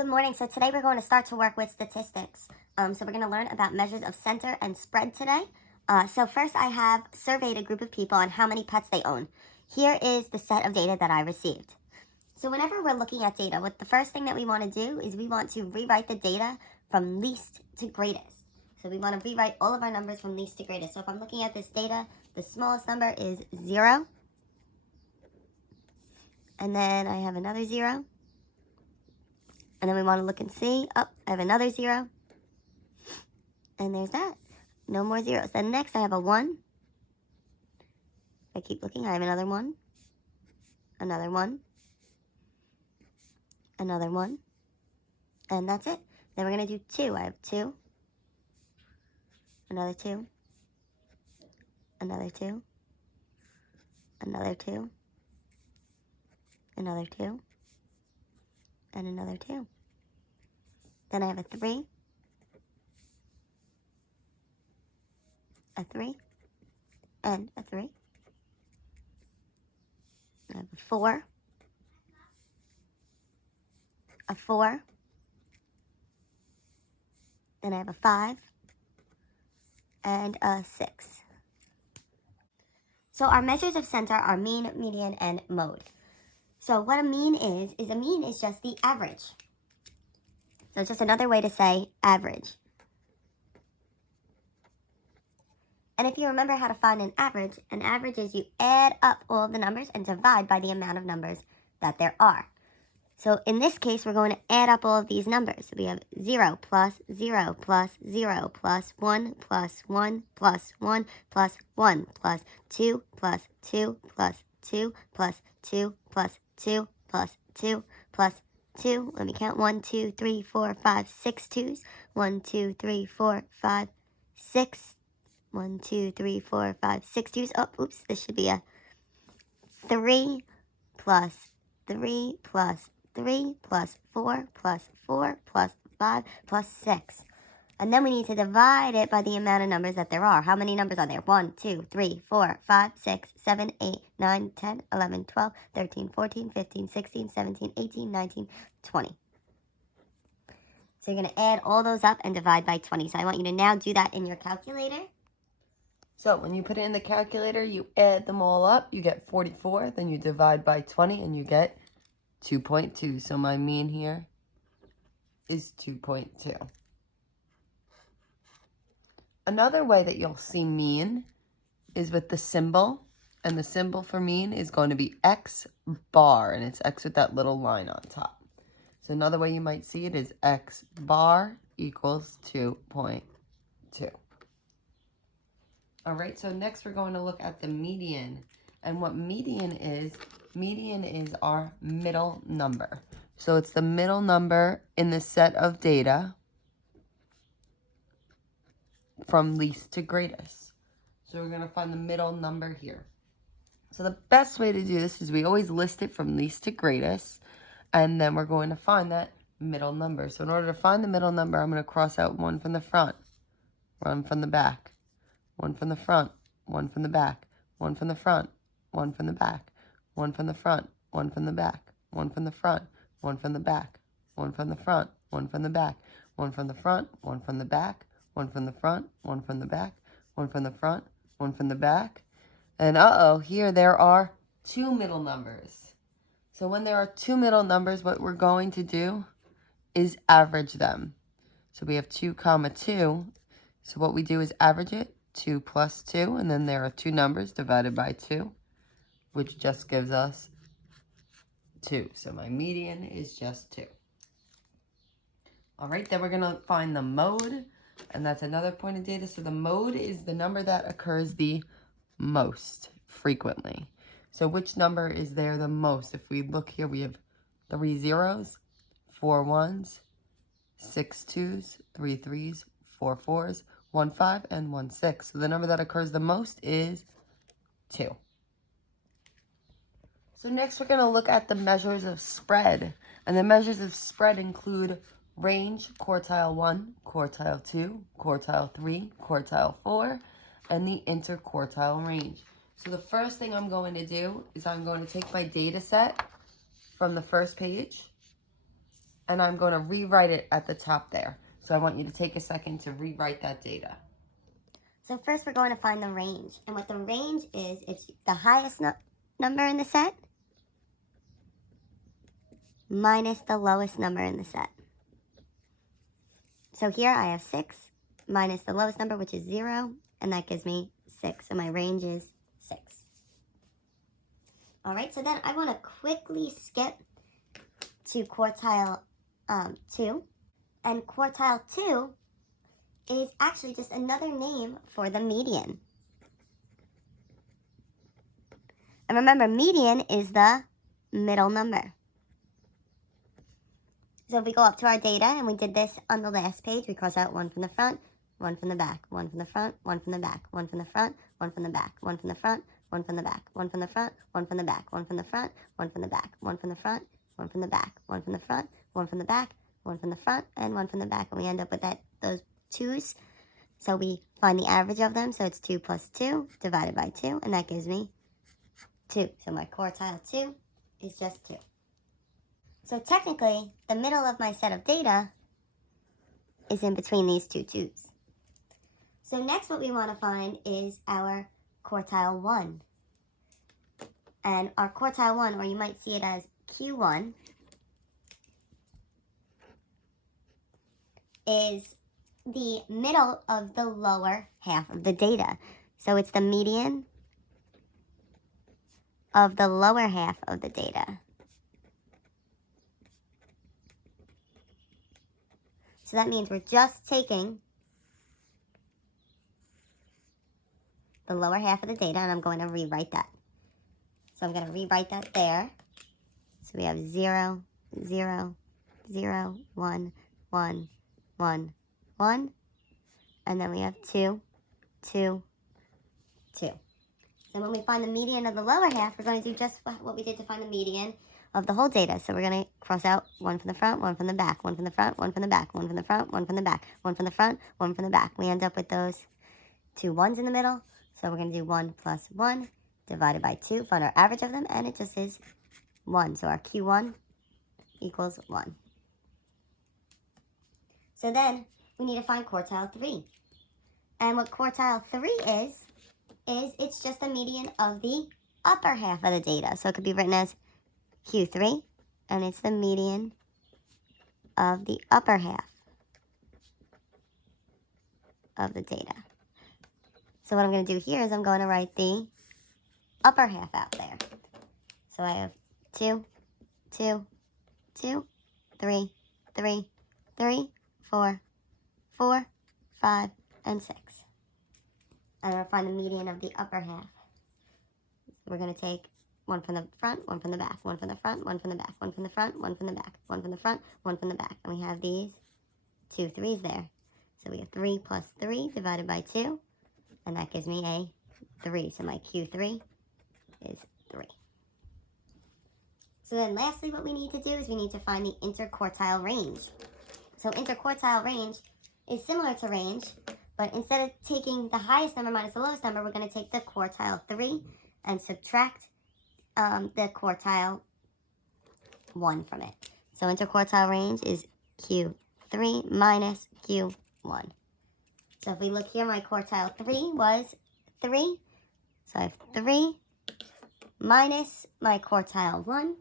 Good morning. So today we're going to start to work with statistics. So we're going to learn about measures of center and spread today. So first I have surveyed a group of people on how many pets they own. Here is the set of data that I received. So whenever we're looking at data, the first thing that we want to do is we want to rewrite the data from least to greatest. So we want to rewrite all of our numbers from least to greatest. So if I'm looking at this data, the smallest number is 0. And then I have another 0. And then we want to look and see. Oh, I have another 0. And there's that. No more zeros. Then next I have a 1. If I keep looking, I have another 1. Another 1. Another 1. And that's it. Then we're going to do 2. I have 2. Another 2. Another 2. Another 2. Another 2. And another 2. Then I have a 3. A 3. And a 3. I have a 4. A 4. Then I have a 5. And a 6. So our measures of center are mean, median, and mode. So what a mean is just the average. So it's just another way to say average. And if you remember how to find an average is you add up all of the numbers and divide by the amount of numbers that there are. So in this case, we're going to add up all of these numbers. So we have 0 plus 0 plus 0 plus 1 plus 1 plus 1 plus 1 plus 2 plus 2 plus 2 plus 2 plus 2 plus 2 plus 2. Let me count. 1, 2, 3, 4, 5, 6 twos. 1, 2, 3, 4, 5, 6. 1, 2, 3, 4, 5, 6 twos. Oh, oops. This should be a 3 plus 3 plus 3 plus 4 plus 4 plus 5 plus 6. And then we need to divide it by the amount of numbers that there are. How many numbers are there? 1, 2, 3, 4, 5, 6, 7, 8, 9, 10, 11, 12, 13, 14, 15, 16, 17, 18, 19, 20. So you're going to add all those up and divide by 20. So I want you to now do that in your calculator. So when you put it in the calculator, you add them all up, you get 44, then you divide by 20 and you get 2.2. So my mean here is 2.2. Another way that you'll see mean is with the symbol, and the symbol for mean is going to be X bar, and it's X with that little line on top. So another way you might see it is X bar equals 2.2. All right, so next we're going to look at the median. And what median is our middle number. So it's the middle number in the set of data from least to greatest. So we're going to find the middle number here. So the best way to do this is we always list it from least to greatest, and then we're going to find that middle number. So in order to find the middle number, I'm going to cross out 1 from the front, 1 from the back, 1 from the front, 1 from the back, 1 from the front, 1 from the back, 1 from the front, 1 from the back, 1 from the front, 1 from the back, 1 from the front, 1 from the back, 1 from the front, 1 from the back, 1 from the front, 1 from the back, 1 from the front, 1 from the back. And here there are 2 middle numbers. So when there are 2 middle numbers, what we're going to do is average them. So we have 2 comma 2. So what we do is average it. 2 plus 2, and then there are 2 numbers divided by 2, which just gives us 2. So my median is just 2. All right, then we're going to find the mode, and that's another point of data. So the mode is the number that occurs the most frequently. So which number is there the most? If we look here, we have 3 zeros, 4 ones, 6 twos, 3 threes, 4 fours, 1 5, and 1 6. So the number that occurs the most is 2. So next we're going to look at the measures of spread. And the measures of spread include range, quartile 1, quartile 2, quartile 3, quartile 4, and the interquartile range. So the first thing I'm going to do is I'm going to take my data set from the first page, and I'm going to rewrite it at the top there. So I want you to take a second to rewrite that data. So first we're going to find the range. And what the range is, it's the highest number in the set minus the lowest number in the set. So here I have 6 minus the lowest number, which is 0, and that gives me 6. So my range is 6. All right, so then I want to quickly skip to quartile 2. And quartile 2 is actually just another name for the median. And remember, median is the middle number. So if we go up to our data, and we did this on the last page, we cross out 1 from the front, 1 from the back, 1 from the front, 1 from the back, 1 from the front, 1 from the back, 1 from the front, 1 from the back, 1 from the front, 1 from the back, 1 from the front, 1 from the back, 1 from the front, 1 from the back, 1 from the front, 1 from the back, 1 from the front, and 1 from the back. And we end up with those 2's. So we find the average of them. So it's 2 plus 2 divided by 2, and that gives me 2. So my quartile 2 is just 2. So technically, the middle of my set of data is in between these two 2's. So next what we want to find is our quartile 1. And our quartile 1, or you might see it as Q1, is the middle of the lower half of the data. So it's the median of the lower half of the data. So that means we're just taking the lower half of the data, and I'm going to rewrite that. So I'm going to rewrite that there. So we have 0, 0, 0, 1, 1, 1, 1. And then we have 2, 2, 2. So when we find the median of the lower half, we're going to do just what we did to find the median of the whole data. So we're going to cross out 1 from the front, 1 from the back, 1 from the front, 1 from the back, 1 from the front, 1 from the back, 1 from the front, 1 from the back. We end up with those 2 1's in the middle. So we're going to do 1 plus 1 divided by 2, find our average of them, and it just is 1. So our Q1 equals 1. So then we need to find quartile 3. And what quartile 3 is it's just the median of the upper half of the data. So it could be written as Q3, and it's the median of the upper half of the data. So what I'm going to do here is I'm going to write the upper half out there. So I have 2, 2, 2, 3, 3, 3, 4, 4, 5, and 6. I'm going to find the median of the upper half. We're going to take 1 from the front, 1 from the back, 1 from the front, 1 from the back, 1 from the front, 1 from the back, 1 from the front, 1 from the back. And we have these 2 3's there. So we have 3 plus 3 divided by 2. And that gives me a 3. So my Q3 is 3. So then lastly what we need to do is we need to find the interquartile range. So interquartile range is similar to range, but instead of taking the highest number minus the lowest number, we're going to take the quartile 3 and subtract the quartile 1 from it. So interquartile range is Q3 minus Q1. So if we look here, my quartile 3 was 3. So I have 3 minus my quartile 1.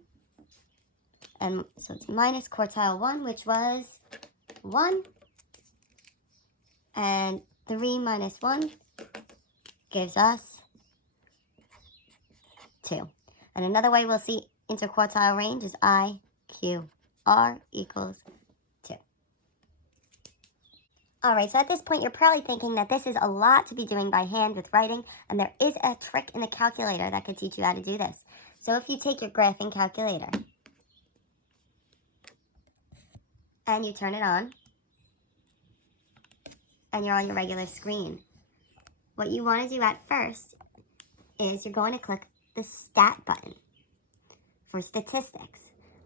And so it's minus quartile 1, which was 1. And 3 minus 1 gives us 2. And another way we'll see interquartile range is IQR equals 2. Alright, so at this point you're probably thinking that this is a lot to be doing by hand with writing, and there is a trick in the calculator that could teach you how to do this. So if you take your graphing calculator and you turn it on, and you're on your regular screen, what you want to do at first is you're going to click the Stat button for statistics,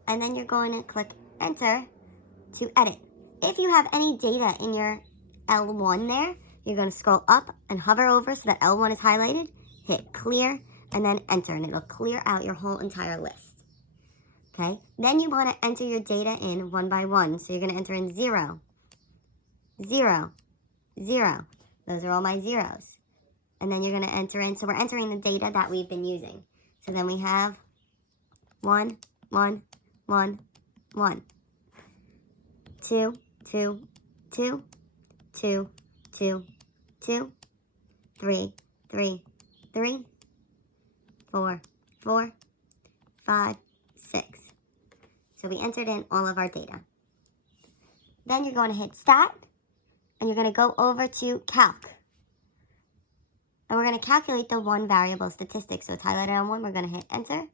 and then you're going to click Enter to edit. If you have any data in your L1 there, you're going to scroll up and hover over so that L1 is highlighted, hit Clear, and then Enter, and it'll clear out your whole entire list. Okay, then you want to enter your data in one by one. So you're going to enter in 0, 0, 0. Those are all my zeros. And then you're going to enter in, so we're entering the data that we've been using. So then we have 1, 1, 1, 1. 2, 2, 2, 2, 2, 2, 3, 3, 3, 4, 4, 5, 6. So we entered in all of our data. Then you're going to hit Stat, and you're going to go over to Calc. And we're going to calculate the one variable statistic. So it's highlighted on 1. We're going to hit Enter.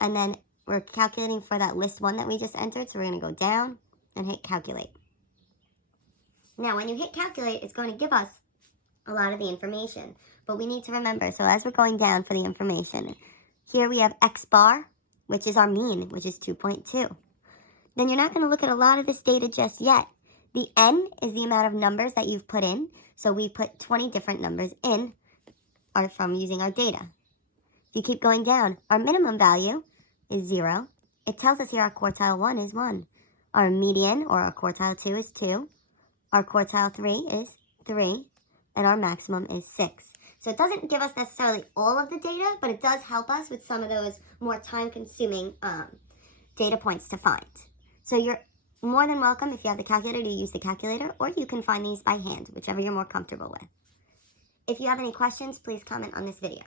And then we're calculating for that list 1 that we just entered. So we're going to go down and hit Calculate. Now, when you hit Calculate, it's going to give us a lot of the information. But we need to remember, so as we're going down for the information, here we have X bar, which is our mean, which is 2.2. Then you're not going to look at a lot of this data just yet. The N is the amount of numbers that you've put in. So we put 20 different numbers in from using our data. If you keep going down, our minimum value is 0. It tells us here our quartile 1 is 1. Our median, or our quartile 2, is 2. Our quartile 3 is 3. And our maximum is 6. So it doesn't give us necessarily all of the data, but it does help us with some of those more time-consuming data points to find. So you're more than welcome, if you have the calculator, to use the calculator, or you can find these by hand, whichever you're more comfortable with. If you have any questions, please comment on this video.